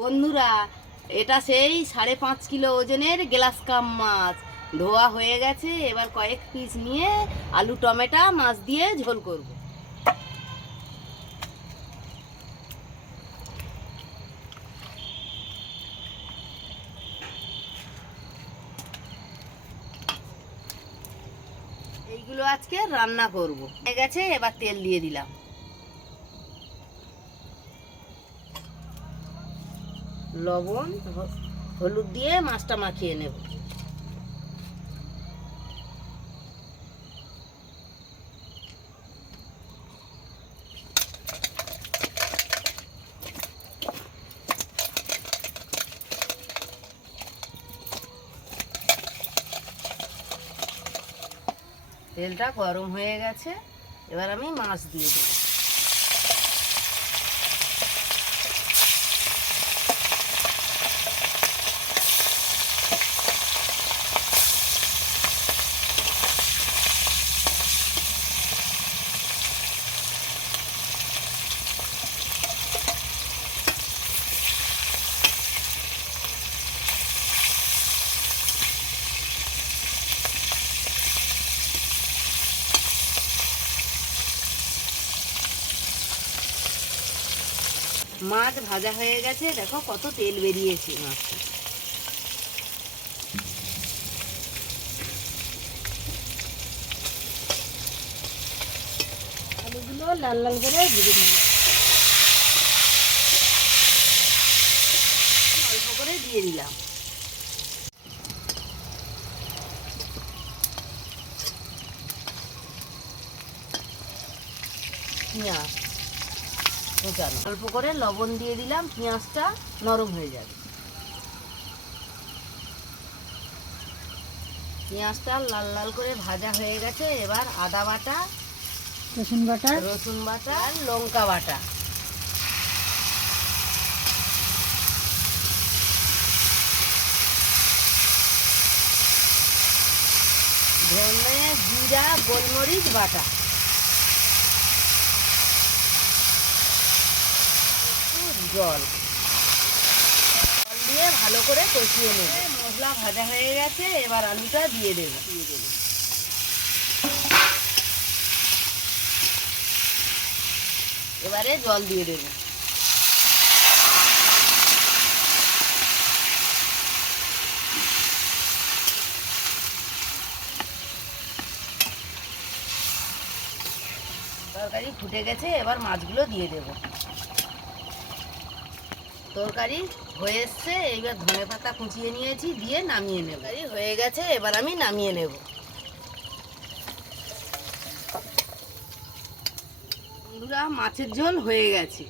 বন্ধুরা, এটা সেই 5.5 কিলো ওজনের গ্লাস কাপ মাছ ধোয়া হয়ে গেছে। এবার কয়েক পিস নিয়ে আলু টমেটো মাছ দিয়ে ঝোল করব। এইগুলো আজকে রান্না করব। হয়ে গেছে, এবার তেল দিয়ে দিলাম। লবণ হলুদ দিয়ে মাছটা মাখিয়ে নেব। তেলটা গরম হয়ে গেছে, এবার আমি মাছ দিয়ে দেব। মাছ ভাজা হয়ে গেছে, দেখো কত তেল বেরিয়েছে মাছটা। আলুগুলো লাল লাল করে ভেজে নিই। অল্প করে দিয়ে দিলাম। পেঁয়াজ কুচানো, অল্প করে লবণ দিয়ে দিলাম, পেঁয়াজটা নরম হয়ে যাবে। পেঁয়াজটা লাল লাল করে ভাজা হয়ে গেছে, এবার আদা বাটা, রসুন বাটা আর লঙ্কা বাটা, ধনে জিরা গোলমরিচ বাটা, জল দিয়ে ভালো করে কষিয়ে নেব। মশলা ভাজা হয়ে গেছে, এবার আলুটা দিয়ে দেব। এবারে জল দিয়ে দেব। তরকারি ফুটে গেছে, এবার মাছগুলো দিয়ে দেব। তরকারি হয়ে এসছে, এইবার ধনে পাতা কুচিয়ে নিয়েছি, দিয়ে নামিয়ে নেব। তরকারি হয়ে গেছে, এবার আমি নামিয়ে নেব। বন্ধুরা, মাছের ঝোল হয়ে গেছে।